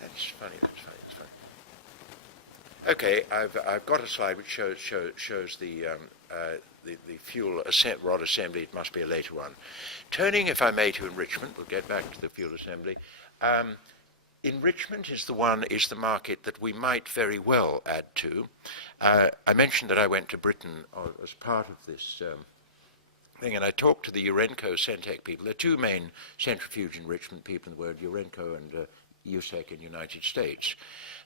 That's funny. That's funny. That's funny. Okay, I've got a slide which shows the fuel rod assembly. It must be a later one. Turning, if I may, to enrichment. We'll get back to the fuel assembly. Enrichment is the market that we might very well add to. I mentioned that I went to Britain as part of this thing, and I talked to the Urenco Centec people. There are two main centrifuge enrichment people in the world, Urenco and USEC in the United States.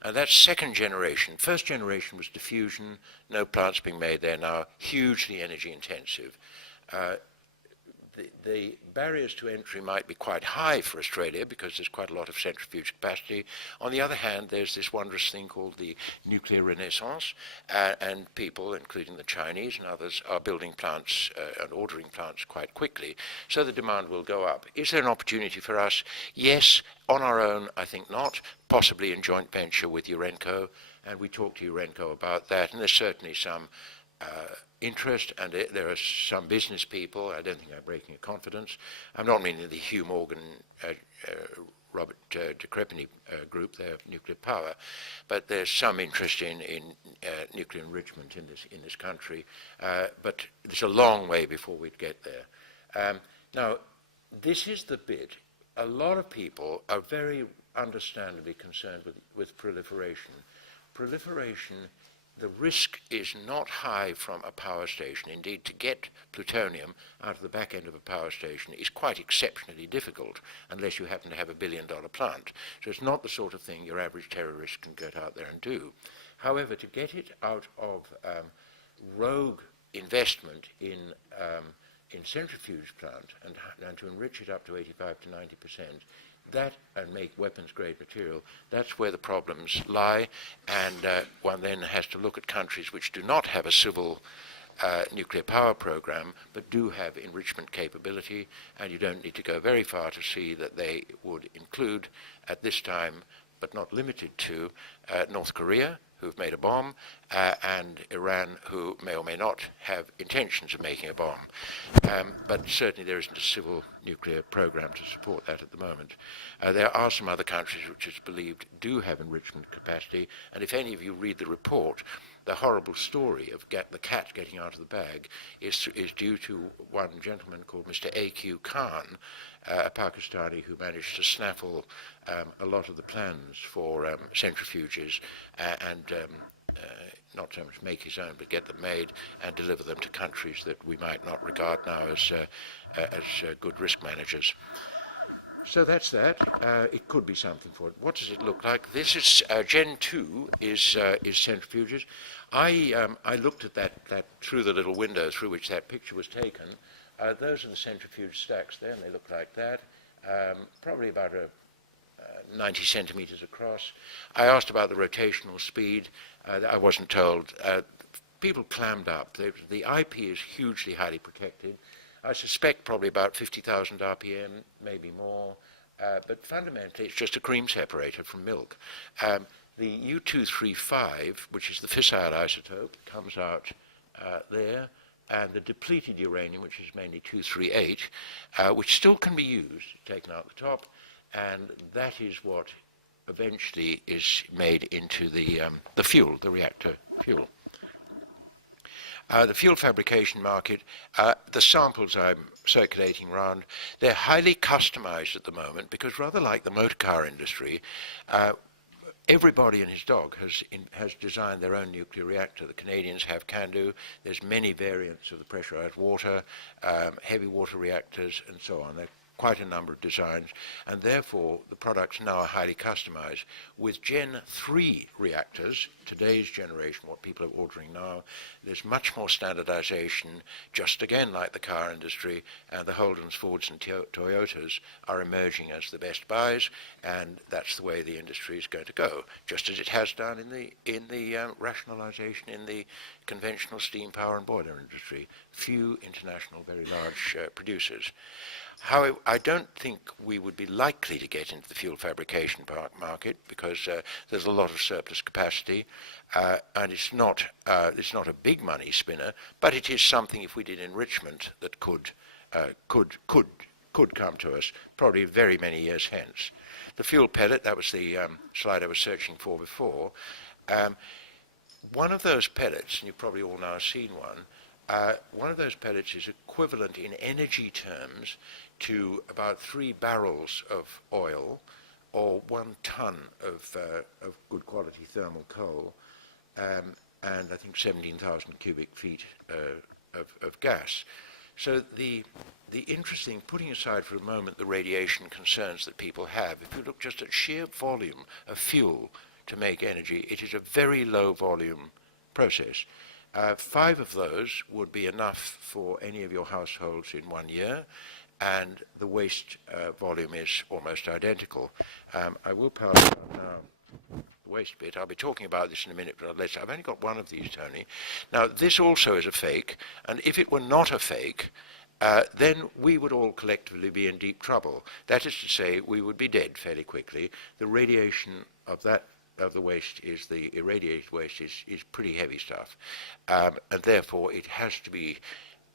That's second generation. First generation was diffusion, no plants being made there now, hugely energy intensive. The barriers to entry might be quite high for Australia because there's quite a lot of centrifuge capacity. On the other hand, there's this wondrous thing called the nuclear renaissance, and people, including the Chinese and others, are building plants and ordering plants quite quickly, so the demand will go up. Is there an opportunity for us? Yes. On our own, I think not, possibly in joint venture with Urenco, and we talked to Urenco about that, and there's certainly some interest, and there are some business people. I don't think I'm breaking a confidence. I'm not meaning the Hugh Morgan, Robert de Crepigny group there of nuclear power, but there's some interest in nuclear enrichment in this country. But there's a long way before we'd get there. Now, this is the bit. A lot of people are very understandably concerned with proliferation. Proliferation. The risk is not high from a power station. Indeed, to get plutonium out of the back end of a power station is quite exceptionally difficult unless you happen to have $1 billion plant. So it's not the sort of thing your average terrorist can get out there and do. However, to get it out of rogue investment in centrifuge plant and to enrich it up to 85 to 90%, that and make weapons-grade material, that's where the problems lie, and one then has to look at countries which do not have a civil nuclear power program, but do have enrichment capability, and you don't need to go very far to see that they would include, at this time, but not limited to, North Korea, who've made a bomb, and Iran, who may or may not have intentions of making a bomb. But certainly there isn't a civil nuclear program to support that at the moment. There are some other countries which it's believed do have enrichment capacity, and if any of you read the report, the horrible story of the cat getting out of the bag is due to one gentleman called Mr. A.Q. Khan, a Pakistani who managed to snaffle a lot of the plans for centrifuges and not so much make his own, but get them made and deliver them to countries that we might not regard now as good risk managers. So that's that. It could be something for it. What does it look like? This is Gen 2 is centrifuges. I looked at that through the little window through which that picture was taken. Those are the centrifuge stacks there, and they look like that. Probably about 90 centimeters across. I asked about the rotational speed. I wasn't told. People clammed up. The IP is hugely highly protected. I suspect probably about 50,000 RPM, maybe more, but fundamentally it's just a cream separator from milk. The U-235, which is the fissile isotope, comes out there, and the depleted uranium, which is mainly 238, which still can be used, taken out the top, and that is what eventually is made into the fuel, the reactor fuel. The fuel fabrication market, the samples I'm circulating around, they're highly customized at the moment because rather like the motor car industry, everybody and his dog has designed their own nuclear reactor. The Canadians have CANDU. There's many variants of the pressurized water, heavy water reactors, and so on. There are quite a number of designs, and therefore the products now are highly customized. With Gen 3 reactors, today's generation, what people are ordering now, there's much more standardization, just again like the car industry, and the Holdens, Fords, and Toyotas are emerging as the best buys, and that's the way the industry is going to go, just as it has done in the rationalization in the conventional steam power and boiler industry. Few international, very large producers. However, I don't think we would be likely to get into the fuel fabrication market because there's a lot of surplus capacity, and it's not a big money spinner, but it is something if we did enrichment that could could come to us probably very many years hence. The fuel pellet, that was the slide I was searching for before. One of those pellets, and you've probably all now seen one of those pellets is equivalent in energy terms to about 3 barrels of oil or 1 ton of good quality thermal coal, and I think 17,000 cubic feet of gas. So the interesting, putting aside for a moment the radiation concerns that people have, if you look just at sheer volume of fuel to make energy, it is a very low volume process. 5 of those would be enough for any of your households in 1 year, and the waste volume is almost identical. I will pass on now the waste bit. I'll be talking about this in a minute, but I've only got one of these, Tony. Now, this also is a fake, and if it were not a fake, then we would all collectively be in deep trouble. That is to say, we would be dead fairly quickly. The radiation of the waste is, the irradiated waste is pretty heavy stuff, and therefore it has to be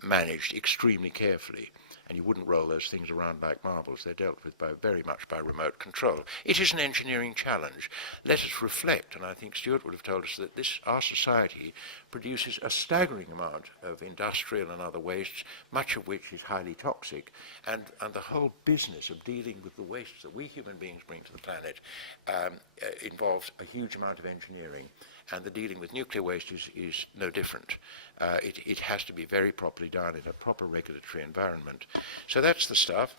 managed extremely carefully. And you wouldn't roll those things around like marbles. They're dealt with very much by remote control. It is an engineering challenge. Let us reflect, and I think Stuart would have told us that our society produces a staggering amount of industrial and other wastes, much of which is highly toxic, and the whole business of dealing with the wastes that we human beings bring to the planet involves a huge amount of engineering. And the dealing with nuclear waste is no different. It has to be very properly done in a proper regulatory environment. So that's the stuff.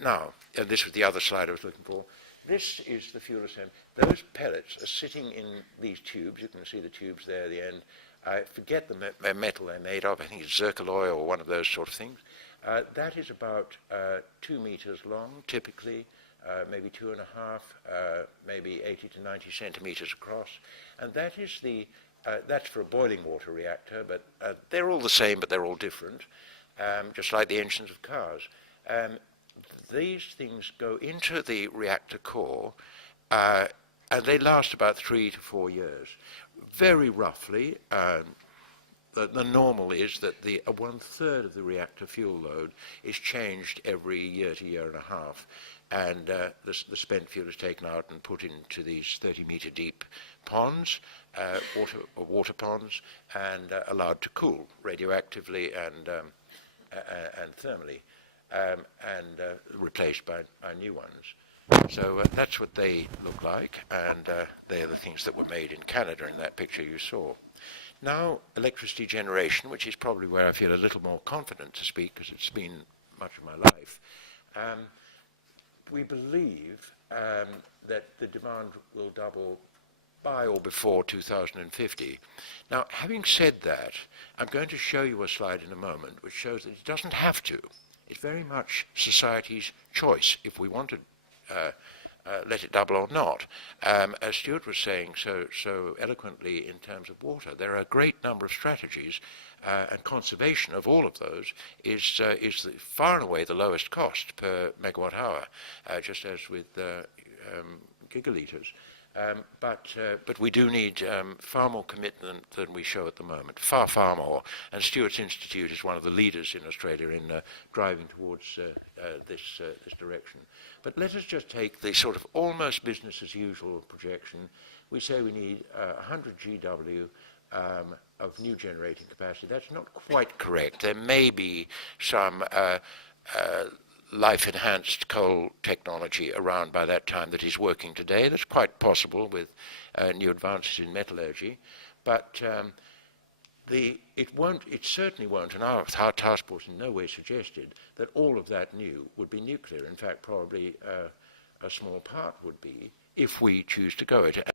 Now, and this was the other slide I was looking for. This is the fuel assembly. Those pellets are sitting in these tubes. You can see the tubes there at the end. I forget the metal they're made of. I think it's zircaloy or one of those sort of things. That is about 2 meters long, typically. Maybe 2.5, maybe 80 to 90 centimeters across, and that is that's for a boiling water reactor. But they're all the same, but they're all different, just like the engines of cars. These things go into the reactor core, and they last about 3 to 4 years. Very roughly, the normal is that 1/3 of the reactor fuel load is changed every year to year and a half. And the spent fuel is taken out and put into these 30-meter deep ponds, water ponds, and allowed to cool radioactively and thermally, and replaced by new ones. So that's what they look like, and they are the things that were made in Canada in that picture you saw. Now, electricity generation, which is probably where I feel a little more confident to speak, because it's been much of my life. We believe that the demand will double by or before 2050. Now, having said that, I'm going to show you a slide in a moment which shows that it doesn't have to. It's very much society's choice if we want to let it double or not. As Stuart was saying so eloquently in terms of water, there are a great number of strategies, and conservation of all of those is far and away the lowest cost per megawatt hour, just as with gigaliters. But we do need far more commitment than we show at the moment, far more. And Stuart's Institute is one of the leaders in Australia in driving towards this direction. But let us just take the sort of almost business as usual projection. We say we need 100 GW of new generating capacity. That's not quite correct. There may be some life-enhanced coal technology around by that time that is working today. That's quite possible with new advances in metallurgy, but it certainly won't, and our task force in no way suggested that all of that new would be nuclear. In fact, probably a small part would be, if we choose to go it.